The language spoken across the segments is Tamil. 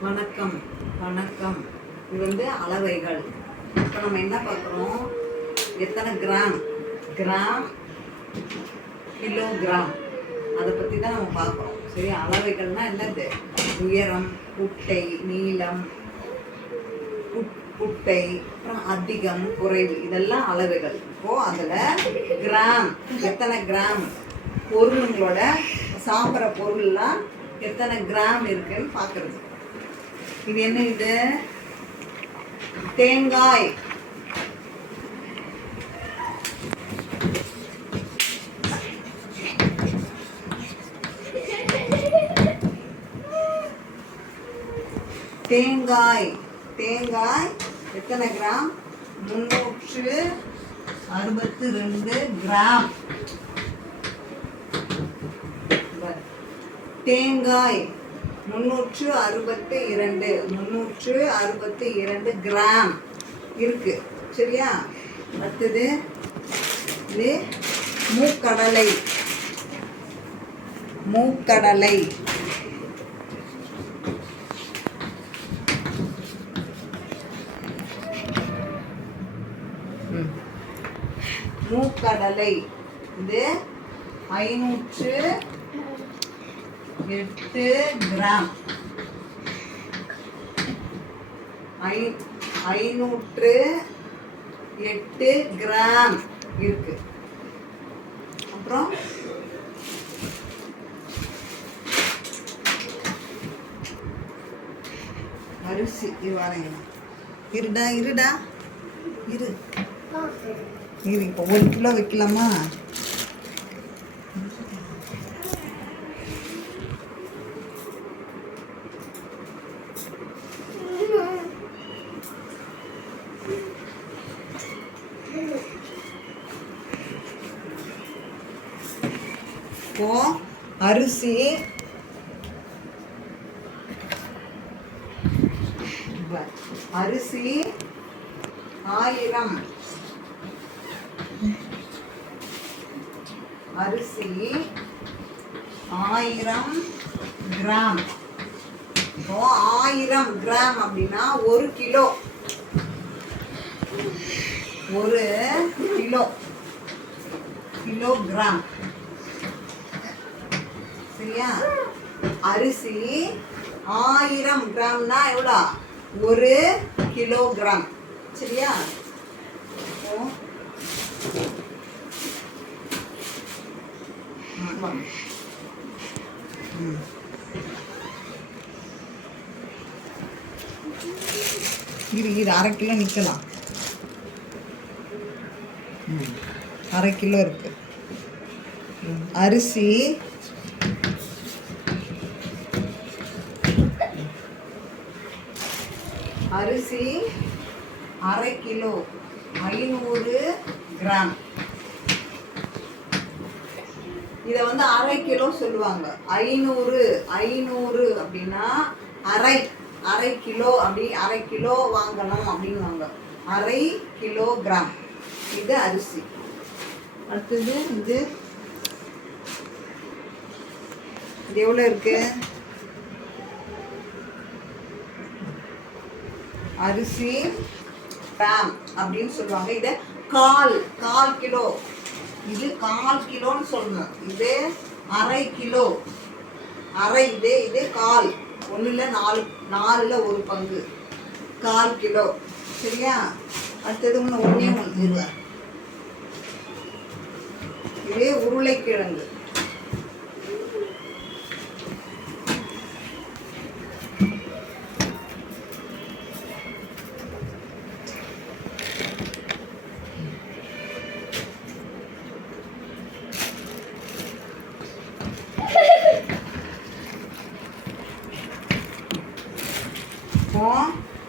வணக்கம் வணக்கம். இது வந்து அளவைகள். இப்போ நம்ம என்ன பார்க்குறோம்? எத்தனை கிராம்? கிராம் கிலோ கிராம் அதை பற்றி தான் நம்ம பார்க்குறோம். சரி அளவைகள்னால் என்னது? உயரம் குட்டை நீளம் குட்- குட்டை அப்புறம் அதிகம் குறைவு. இதெல்லாம் அளவுகள். இப்போது அதில் கிராம் எத்தனை கிராம்? பொருளுங்களோட சாப்பிட்ற பொருள்லாம் எத்தனை கிராம் இருக்குன்னு பார்க்குறது. இது என்ன இது? தேங்காய். தேங்காய். தேங்காய் எத்தனை கிராம்? முன்னூற்று அறுபத்தி ரெண்டு கிராம். தேங்காய். முன்னூற்று அறுபத்து இரண்டு முன்னூற்று அறுபத்து இரண்டு கிராம் இருக்கு. சரியா? அடுத்தது இது மூக்கடலை. மூக்கடலை. மூக்கடலை. இது ஐநூற்று எட்டு கிராம். ஐ ஐநூற்று எட்டு கிராம் இருக்கு. அப்புறம் அரிசி இது வரேங்க இருடா இருடா. இரு. இரு இப்போ ஒரு கிலோ வைக்கலாமா? இப்போ அரிசி. அரிசி. ஆயிரம். அரிசி. ஆயிரம் கிராம். இப்போ ஆயிரம் கிராம் அப்படின்னா ஒரு கிலோ. ஒரு கிலோ. Kilo gram. சரியா? அரிசி ஆயிரம் கிராம்னா எவ்வளோ? ஒரு கிலோகிராம். சரியா? இப்போ இது இரு இரு அரை கிலோ நிற்கலாம் அரை கிலோ இருக்கு. ம். அரிசி அரிசி அரை கிலோ ஐநூறு கிராம். இதை வந்து அரை கிலோ சொல்லுவாங்க. ஐநூறு ஐநூறு அப்படின்னா அரை அரை கிலோ அப்படி அரை கிலோ வாங்கணும் அப்படின்வாங்க அரை கிலோ கிராம். இது அரிசி. அடுத்தது இது இது எவ்வளோ இருக்குது அரிசி பேம் அப்படின்னு சொல்லுவாங்க. இதை கால் கால் கிலோ. இது கால் கிலோன்னு சொல்லணும் இது அரை கிலோ. அரை இது இது கால். ஒன்றில் நாலு நாலில் ஒரு பங்கு. கால் கிலோ. சரியா? அடுத்தது ஒன்று ஒன்றே ஒன்று இது உருளைக்கிழங்கு.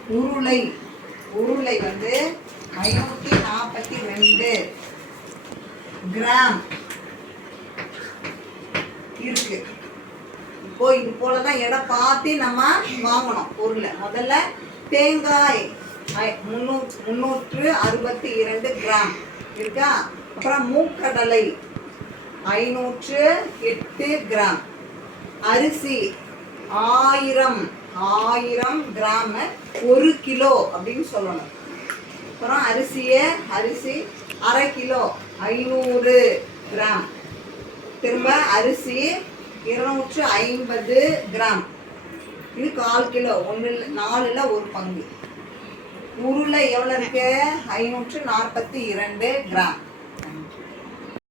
உருளை. உருளை வந்து ஐநூற்றி நாற்பத்தி ரெண்டு கிராம். இருக்கு. இப்போ இது போல தான் எடை பார்த்து நம்ம வாங்கணும் பொருளை. முதல்ல தேங்காய். ஐ- முன்னூ- முன்னூற்று அறுபத்தி இரண்டு கிராம். இருக்கா? அப்புறம் மூக்கடலை. ஐநூற்று எட்டு கிராம். அரிசி ஆயிரம். ஆயிரம் கிராம ஒரு கிலோ அப்படின்னு சொல்லணும். அப்புறம் அரிசியை அரிசி அரை கிலோ ஐநூறு கிராம். திரும்ப அரிசி இருநூற்று ஐம்பது கிராம். இது கால் கிலோ ஒன்று நாலில் ஒரு பங்கு. உருளை எவ்வளோ இருக்கு? ஐநூற்று நாற்பத்தி இரண்டு கிராம்.